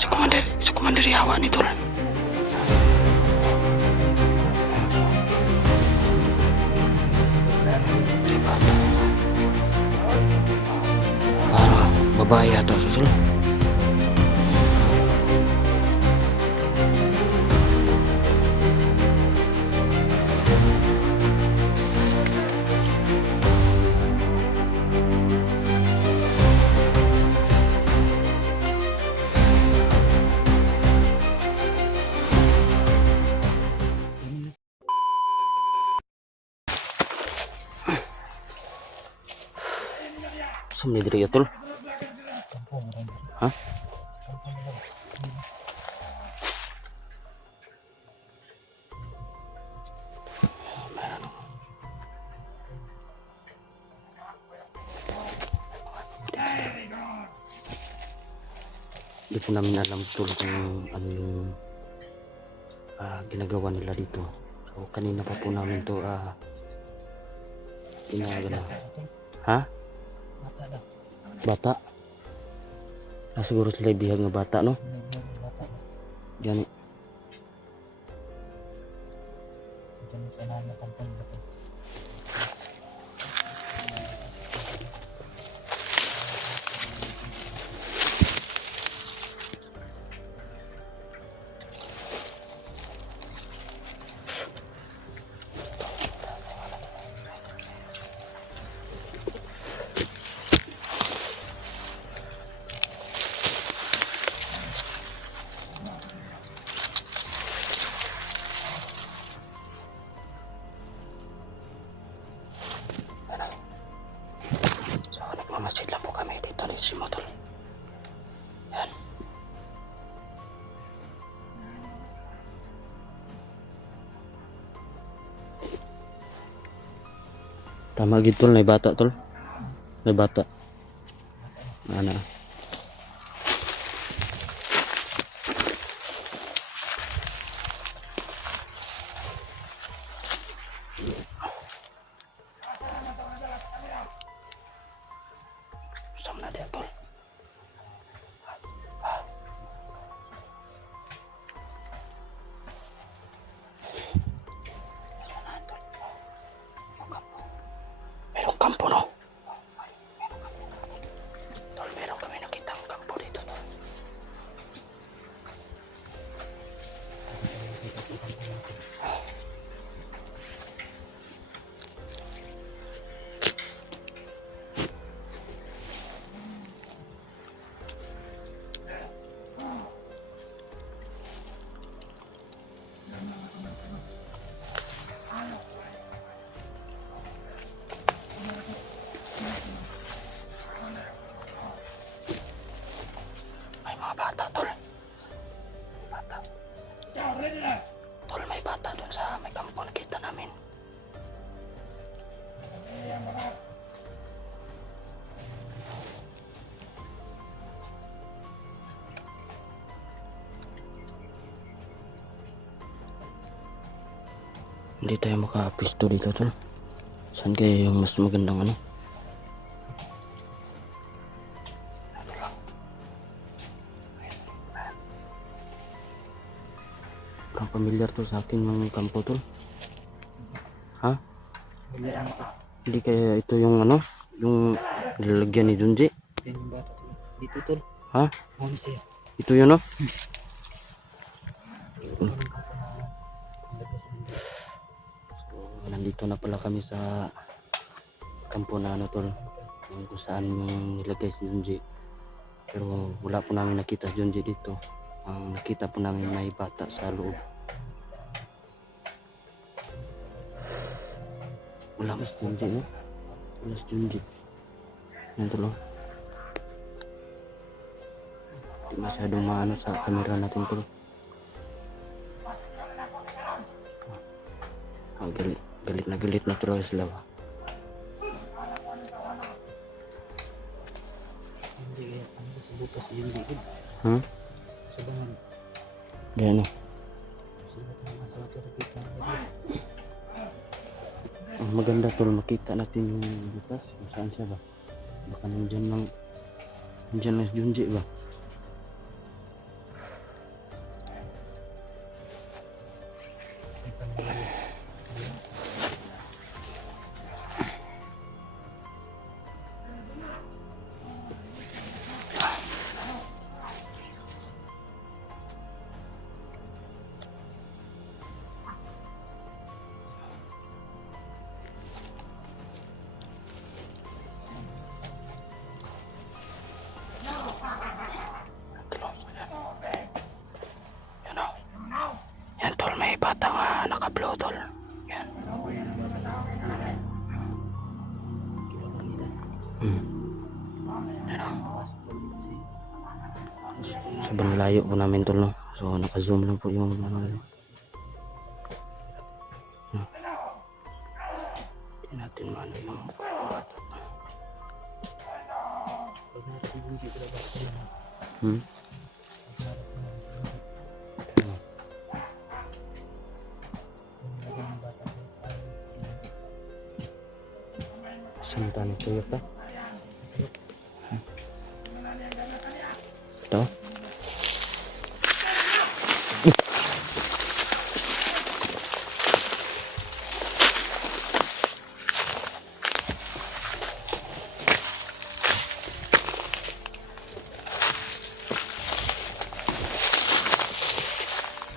Si Commander Yawa ni tol. Parang babae yata tol. Saan ni diri tol? Ha? Di po namin alam tol kung ano yung ginagawa nila dito. So kanina pa po namin to ginagawa. Ha? Bata? Siguro sila ibihag nga bata no? Gani. Masjid lang po kami dito ni Simotol. Yan. Tama gitu tol, may bata tol. May bata. Ana. Sama dia tol. Merong kampo no. Tol, meron kami nakita ang kampo dito tol. May mga bata tol. Bata. Tol, may bata doon sa may kampo nakita namin. Hindi tayo makapisto dito tol. Saan kaya yung mas magandang ano? Parang familiar to sa akin yung kampo tol. Ha? Hindi kaya ito yung ano? Yung nilalagyan ni Junji? Dito tol. Ha? Ano siya? Ito yun no? So, nandito na pala kami sa kampo na ano tol. Yung kung saan yung nilagay si Junji. Pero wala po namin nakita si Junji dito. Ang nakita po namin may bata sa loob. Wala mas Junji no? Wala si Junji. Yan tol oh. Di masyadong maano sa camera natin tol. Galit na tuloy sila ba? Hindi kaya ano sa butas yung likid. Ha? Sa bangan. Yan o. Sa butas ng asal kita. Ang maganda tol, makita natin yung butas. Kung saan siya ba? Baka nandyan lang si Junji ba? Sobrang layo po namin tol, no? So naka-zoom lang po yung ano. Hindi natin maano yung bata. Pag natin yung hindi talaga ako lang. Hmm? Pag natin yung naging bata ko ay Saan tayo tuyo pa? Ito?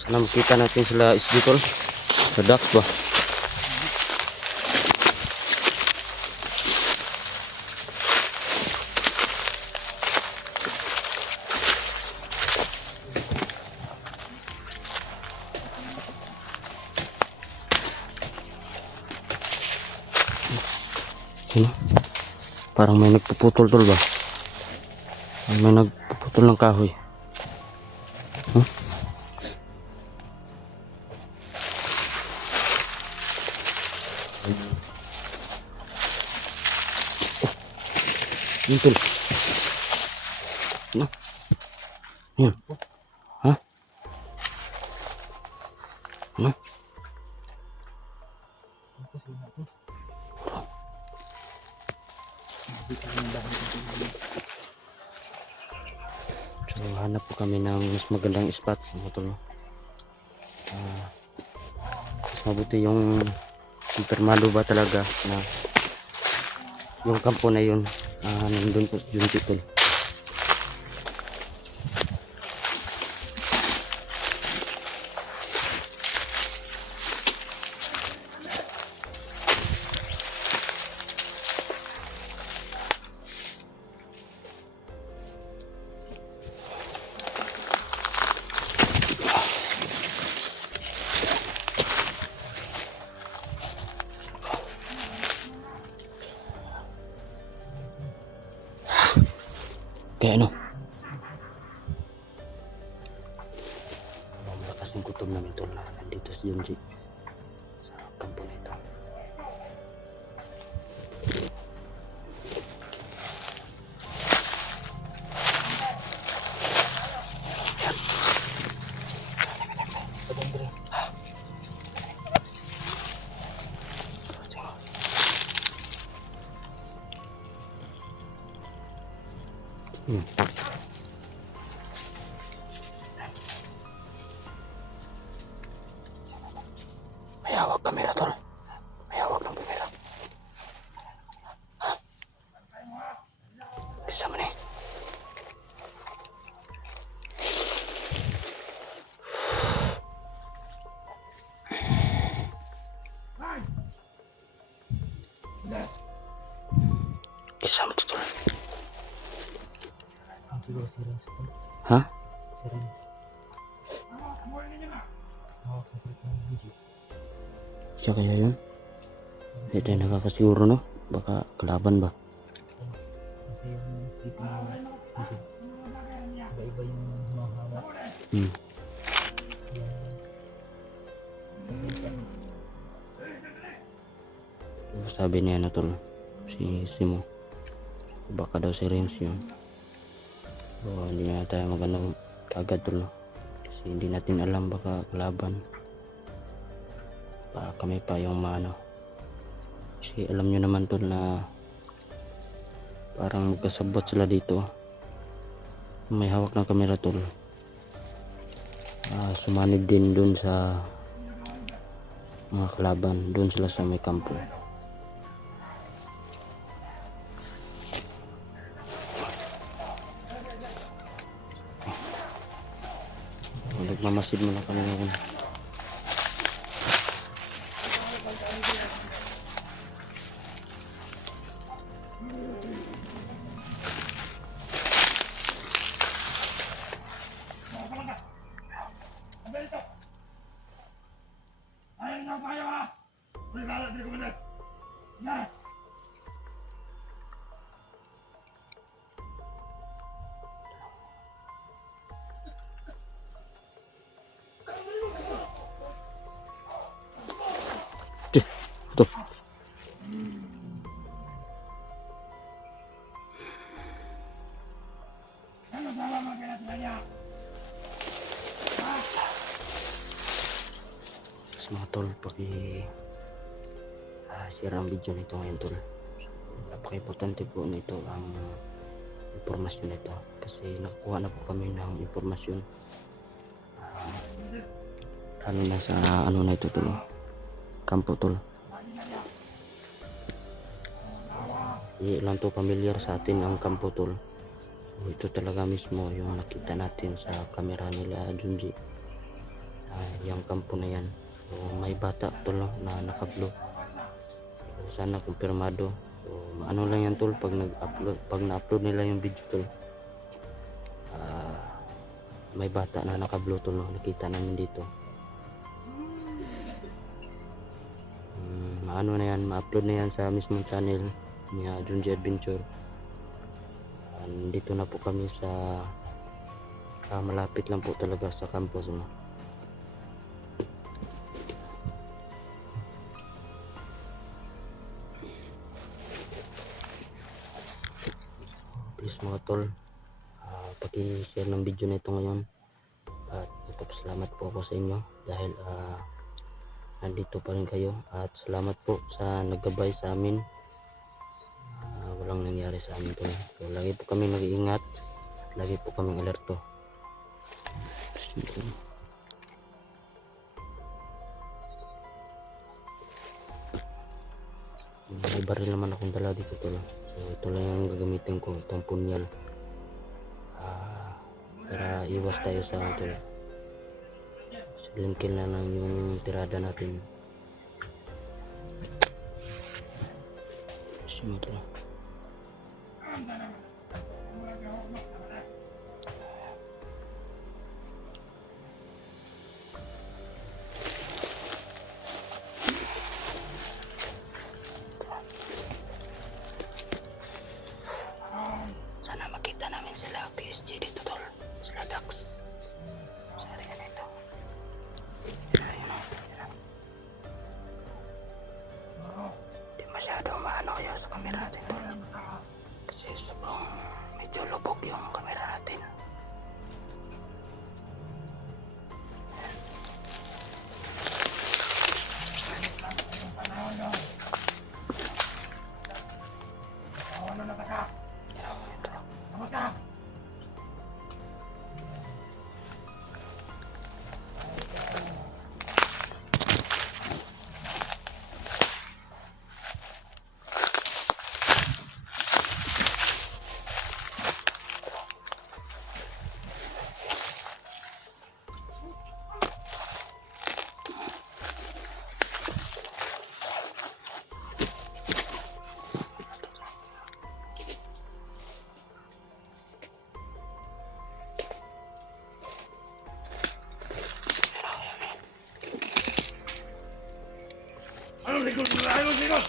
Sana makita natin sila isdi tol. Sa duck ba? Ano? Parang may nagpuputol tol ba? Parang may nagpuputol ng kahoy. Huh? Yun tol. Ano? Yun. Ha? Ano? ako sila ko. Hindi ka ng bahay ng tingin. So hanap po kami ng mas magandang spot. Ano tol, no? Mas mabuti yung kumpirmado ba talaga na yung kampo na yun nandun po yung tol. Kaya ano? Malakas yung kutob namin tol na nandito si Junji sa kampo na ito. Padang dre. Hmm. May hawak kamera tol. May hawak ng kamera. Bisa mo na eh. Bisa mo to tol. Ang siguro si Renz to. Ha? Si Renz. Hawak sa cellphone ng video. Siya kaya yun? Hindi nakakasiguro no? Baka kalaban ba? Kasi yung sipa na video. Iba-iba yung humahawak. Hmm. Sabi niya na tol. Si Simo. Baka daw si Renz yun. So hindi na tayo magandang agad tol. Kasi hindi natin alam baka kalaban. Baka kami pa yung maano. Kasi alam nyo naman tol na parang magkasabot sila dito. May hawak ng kamera tol. Sumanib din dun sa mga kalaban. Dun sila sa may kampo. Nagmamasid mo na kami ngayon. tol. Tapos mga tol, share ang video nito ngayon tol. Napaka-importante po nito ang impormasyon nito kasi nakuha na po kami ng impormasyon, lalo na sa ano na ito tol, kampo tol. Hindi lang to familiar sa atin ang kampo tol. So, ito talaga mismo yung nakita natin sa camera nila Junji, yung kampo na yan. So, may bata tol no, na naka-blue. So, sana kumpirmado. So, ano lang yan tol, pag na-upload nila yung video tol, may bata na naka-blue tol no, nakita namin dito. Ano na yan, ma-upload na yan sa mismong channel niya Junji Adventure. Dito na po kami sa malapit lang po talaga sa campus no. Please mga tol, paki-share ng video na ito ngayon at ipapasalamat po ako sa inyo dahil nandito pa rin kayo, at salamat po sa naggabay sa amin. Walang nangyari sa amin tol. So, lagi po kami mag-iingat, lagi po kaming alerto. May baril naman akong dala dito tol. So ito lang yung gagamitin ko, itong punyal, para iwas tayo sa tol. Silent kill na lang yung tirada natin. Siyempre sana makita namin sila PSG dito tol, sila Dax sa area nito. Di masyado maano kaya sa camera natin tol, kasi sobrang medyo lubog yung camera natin. Ano likod mo na ano dito?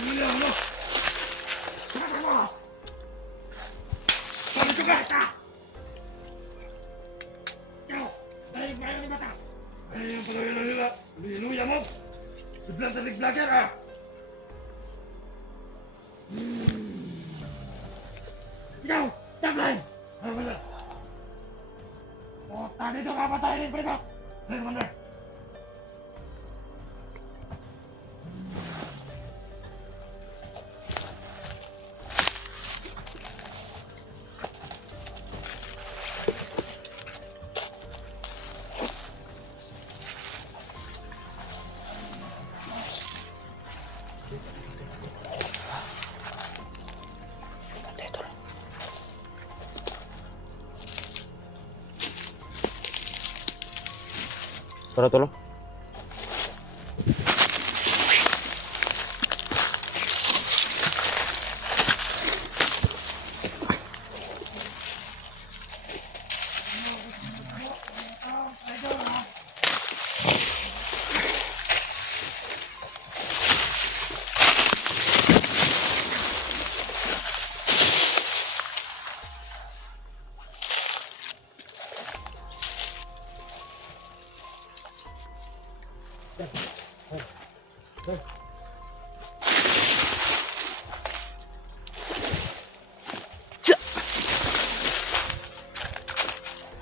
Ano mo? Ano mo? Sabi ko bata! Ikaw! Dahil kaya ni bata! Ay, yung pagawin na nila! Binuya mo! Sublang sa vlogger ah! Ikaw! Tagline! Ano ba na? O, tani ito kapatay rin pa ito! Dahil mo na! Tara tolong.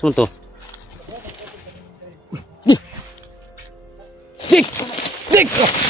Saan to? Dik! Dik! Dik!